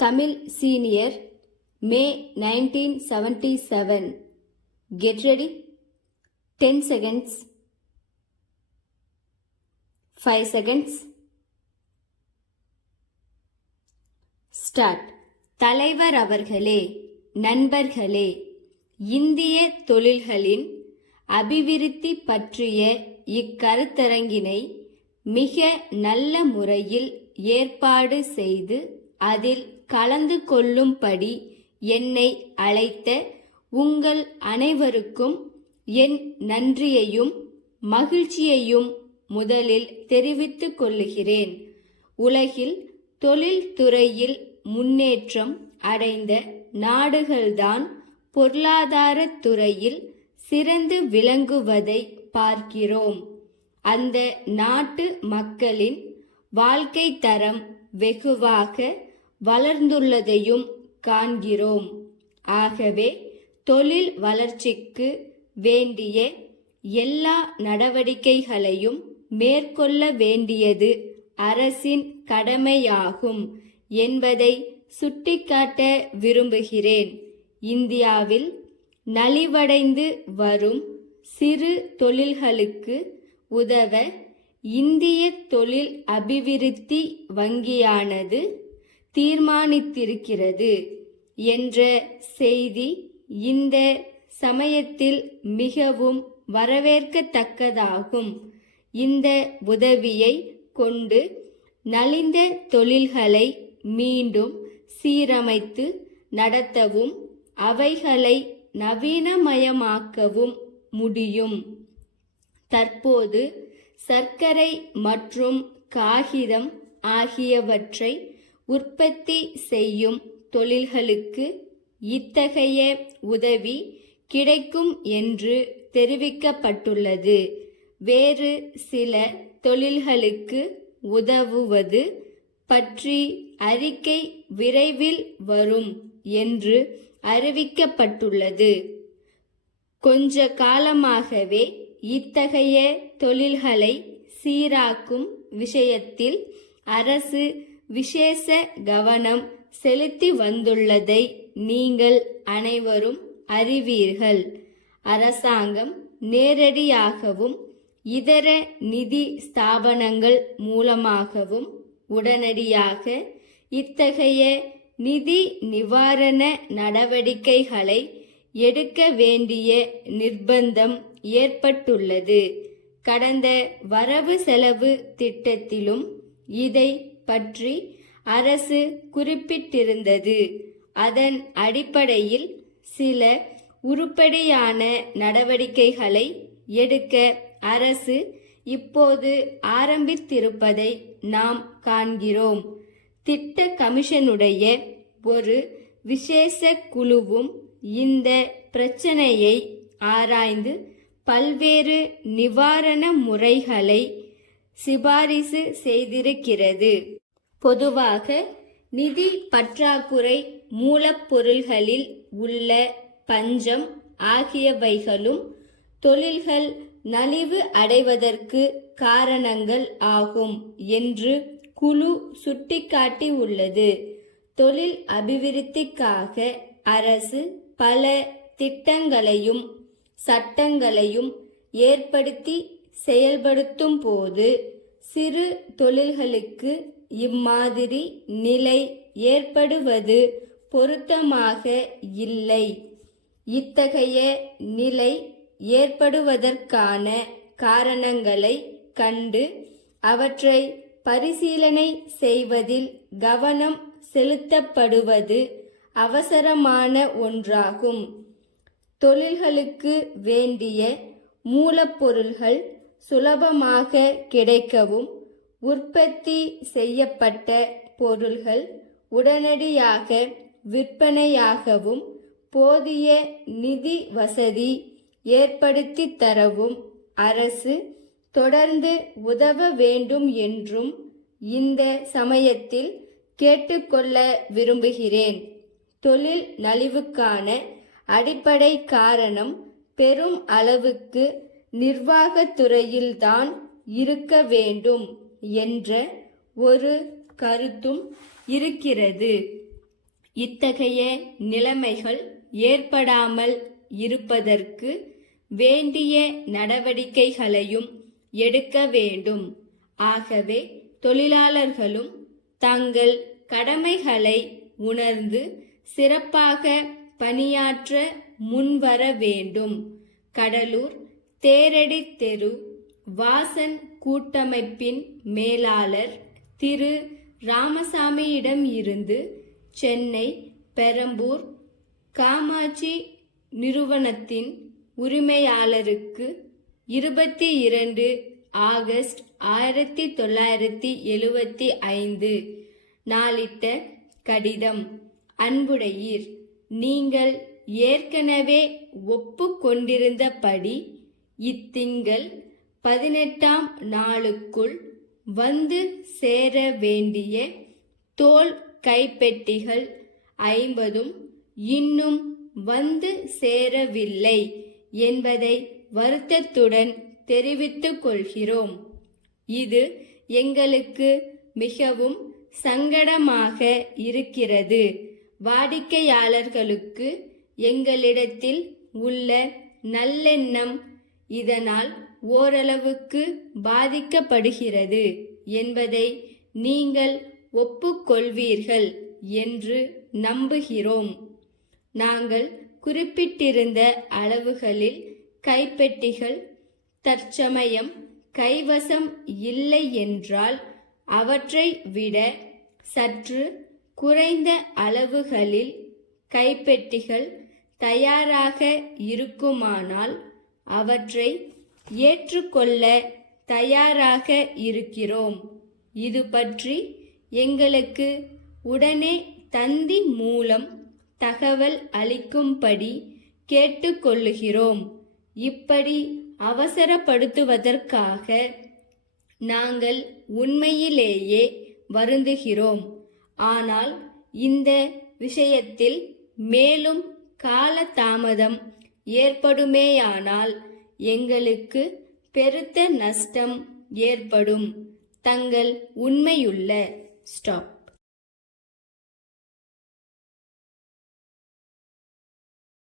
Tamil Senior, May 1977. Get ready. 10 seconds. 5 seconds. Start. தலைவர் அவர்களே, நண்பர்களே, இந்திய தொழில்களின் அபிவிருத்தி பற்றிய இக்கருத்தரங்கினை மிக நல்ல முறையில் ஏற்பாடு செய்து அதில் கலந்து கொள்ளும்படி என்னை அழைத்த உங்கள் அனைவருக்கும் என் நன்றியையும் மகிழ்ச்சியையும் முதலில் தெரிவித்துக் கொள்ளுகிறேன். உலகில் தொழில்துறையில் முன்னேற்றம் அடைந்த நாடுகள்தான் பொருளாதார துறையில் சிறந்து விளங்குவதை பார்க்கிறோம். அந்த நாட்டு மக்களின் வாழ்க்கை தரம் வெகுவாக வளர்ந்துள்ளதையும் காண்கிறோம். ஆகவே தொழில் வளர்ச்சிக்கு வேண்டிய எல்லா நடவடிக்கைகளையும் மேற்கொள்ள வேண்டியது அரசின் கடமையாகும் என்பதை சுட்டிக்காட்ட விரும்புகிறேன். இந்தியாவில் நலிவடைந்து வரும் சிறு தொழில்களுக்கு உதவ இந்திய தொழில் அபிவிருத்தி வங்கியானது தீர்மானித்திருக்கிறது என்ற செய்தி இந்த சமயத்தில் மிகவும் வரவேற்கத்தக்கதாகும். இந்த உதவியை கொண்டு நலிந்த தொழில்களை மீண்டும் சீரமைத்து நடத்தவும் அவைகளை நவீனமயமாக்கவும் முடியும். தற்போது சர்க்கரை மற்றும் காகிதம் ஆகியவற்றை உற்பத்தி செய்யும் தொழில்களுக்கு இத்தகைய உதவி கிடைக்கும் என்று தெரிவிக்கப்பட்டுள்ளது. வேறு சில தொழில்களுக்கு உதவுவது பற்றி அறிக்கை விரைவில் வரும் என்று அறிவிக்கப்பட்டுள்ளது. கொஞ்ச காலமாகவே இத்தகைய தொழில்களை சீராக்கும் விஷயத்தில் அரசு விசேஷ கவனம் செலுத்தி வந்துள்ளதை நீங்கள் அனைவரும் அறிவீர்கள். அரசாங்கம் நேரடியாகவும் இதர நிதி ஸ்தாபனங்கள் மூலமாகவும் உடனடியாக இத்தகைய நிதி நிவாரண நடவடிக்கைகளை எடுக்க வேண்டிய நிர்பந்தம் ஏற்பட்டுள்ளது. கடந்த வரவு செலவு திட்டத்திலும் இதை பற்றி அரசு குறிப்பிட்டிருந்தது. அதன் அடிப்படையில் சில உருப்படியான நடவடிக்கைகளை எடுக்க அரசு இப்போது ஆரம்பித்திருப்பதை நாம் காண்கிறோம். திட்ட கமிஷனுடைய ஒரு விசேஷ குழுவும் இந்த பிரச்சனையை ஆராய்ந்து பல்வேறு நிவாரண முறைகளை சிபாரிசு செய்திருக்கிறது. பொதுவாக நிதி பற்றாக்குறை, மூலப்பொருள்களில் உள்ள பஞ்சம் ஆகியவைகளும் தொழில்கள் நலிவு அடைவதற்கு காரணங்கள் ஆகும் என்று குழு சுட்டிக்காட்டியுள்ளது. தொழில் அபிவிருத்திக்காக அரசு பல திட்டங்களையும் சட்டங்களையும் ஏற்படுத்தி செயல்படுத்தும் போது சிறு தொழில்களுக்கு இம்மாதிரி நிலை ஏற்படுவது பொருத்தமாக இல்லை. இத்தகைய நிலை ஏற்படுவதற்கான காரணங்களை கண்டு அவற்றை பரிசீலனை செய்வதில் கவனம் செலுத்தப்படுவது அவசரமான ஒன்றாகும். தொழில்களுக்கு வேண்டிய மூலப்பொருள்கள் சுலபமாக கிடைக்கவும் உற்பத்தி செய்யப்பட்ட பொருள்கள் உடனடியாக விற்பனையாகவும் போதிய நிதி வசதி ஏற்படுத்தி தரவும் அரசு தொடர்ந்து உதவ வேண்டும் என்றும் இந்த சமயத்தில் கேட்டுக்கொள்ள விரும்புகிறேன். தொழில் நலிவுக்கான அடிப்படை காரணம் பெரும் அளவுக்கு நிர்வாகத்துறையில்தான் இருக்க வேண்டும் என்ற ஒரு கருத்தும் இருக்கிறது. இத்தகைய நிலைமைகள் ஏற்படாமல் இருப்பதற்கு வேண்டிய நடவடிக்கைகளையும் எடுக்க வேண்டும். ஆகவே தொழிலாளர்களும் தங்கள் கடமைகளை உணர்ந்து சிறப்பாக பணியாற்ற முன்வர வேண்டும். கடலூர் தேரடி தெரு வாசன் கூட்டமைப்பின் மேலாளர் திரு ராமசாமியிடம் இருந்து சென்னை பெரம்பூர் காமாட்சி நிறுவனத்தின் உரிமையாளருக்கு 22 ஆகஸ்ட் 1975 நாளிட்ட கடிதம். அன்புடையீர், நீங்கள் ஏற்கனவே ஒப்புக்கொண்டிருந்தபடி இத்திங்கள் 18ஆம் நாளுக்குள் வந்து சேர வேண்டிய தோல் கைப்பெட்டிகள் 50 இன்னும் வந்து சேரவில்லை என்பதை வருத்தத்துடன் தெரிவித்துக் கொள்கிறோம். இது எங்களுக்கு மிகவும் சங்கடமாக இருக்கிறது. வாடிக்கையாளர்களுக்கு எங்களிடத்தில் உள்ள நல்லெண்ணம் இதனால் ஓரளவுக்கு பாதிக்கப்படுகிறது என்பதை நீங்கள் ஒப்புக்கொள்வீர்கள் என்று நம்புகிறோம். நாங்கள் குறிப்பிட்டிருந்த அளவுகளில் கைப்பெட்டிகள் தற்சமயம் கைவசம் இல்லை என்றால் அவற்றை விட சற்று குறைந்த அளவுகளில் கைப்பெட்டிகள் தயாராக இருக்குமானால் அவற்றை ஏற்றுக்கொள்ள தயாராக இருக்கிறோம். இது பற்றி எங்களுக்கு உடனே தந்தி மூலம் தகவல் அளிக்கும்படி கேட்டுக்கொள்ளுகிறோம். இப்படி அவசரப்படுத்துவதற்காக நாங்கள் உண்மையிலேயே வருந்துகிறோம். ஆனால் இந்த விஷயத்தில் மேலும் காலதாமதம் ஏற்படுமேயானால் எங்களுக்கு பெருத்த நஷ்டம் ஏற்படும். தங்கள் உண்மையுள்ள ஸ்டாப்.